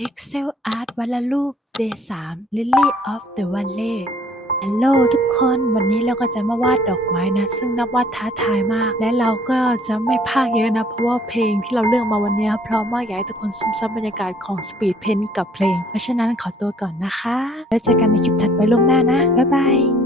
Pixel Art วันละลูก Day 3 Lily of the Valley ฮัลโหลทุกคนวันนี้เราก็จะมาวาดดอกไม้นะซึ่งนับว่าท้าทายมากและเราก็จะไม่พากเยอะนะเพราะว่าเพลงที่เราเลือกมาวันนี้เพราะมากอยากให้ทุกคนซึมซับบรรยากาศของ Speed Paint กับเพลงเพราะฉะนั้นขอตัวก่อนนะคะแล้วเจอกันในคลิปถัดไปล่วงหน้านะบ๊ายบาย